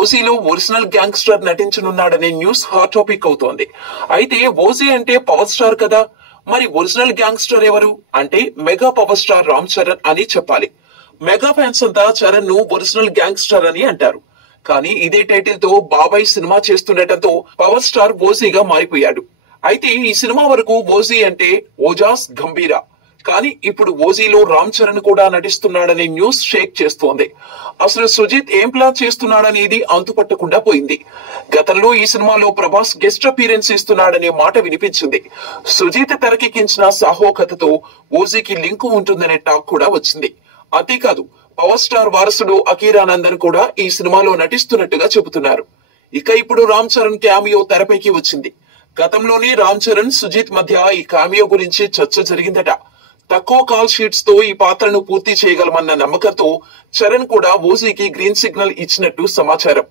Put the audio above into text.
ఓజీలో original gangster నటించనున్నాడనే news hot topic అవుతోంది. అయితే ఓజీ అంటే పవర్ స్టార్ కదా, మరి ఒరిజినల్ గ్యాంగ్స్టర్ ఎవరు అంటే mega power star Ram Charan అని చెప్పాలి. మెగా ఫ్యాన్స్ అంతా చరణ్ ను ఒరిజినల్ గ్యాంగ్స్టర్ అని అంటారు. కానీ ఇదే టైటిల్ తో బాబాయ్ సినిమా చేస్తుండటంతో పవర్ స్టార్ ఓజీగా మారిపోయాడు. అయితే ఈ సినిమా వరకు ఓజీ అంటే ఓజాస్ గంభీరా, కానీ ఇప్పుడు ఓజీలో రామ్ చరణ్ కూడా నటిస్తున్నాడనే న్యూస్ షేక్ చేస్తోంది. అసలు సుజిత్ ఏం ప్లాన్ చేస్తున్నాడనేది అంతుపట్టకుండా పోయింది. గతంలో ఈ సినిమాలో ప్రభాస్ గెస్ట్ అపీరెన్స్ ఇస్తున్నాడనే మాట వినిపించింది. సుజిత్ తెరకెక్కించిన సాహో కథతో ఓజీకి లింకు ఉంటుందనే టాక్ కూడా వచ్చింది. అంతేకాదు పవర్ స్టార్ వారసుడు అకీరానందన్ కూడా ఈ సినిమాలో నటిస్తున్నట్టుగా చెబుతున్నారు. ఇక ఇప్పుడు రామ్ చరణ్ క్యామియో తెరపైకి వచ్చింది. గతంలోనే రామ్ చరణ్ సుజిత్ మధ్య ఈ క్యామియో గురించి చర్చ జరిగిందట. తక్కువ కాల్ షీట్స్ తో ఈ పాత్రను పూర్తి చేయగలమన్న నమ్మకంతో చరణ్ కూడా ఓజీకి గ్రీన్ సిగ్నల్ ఇచ్చినట్టు సమాచారం.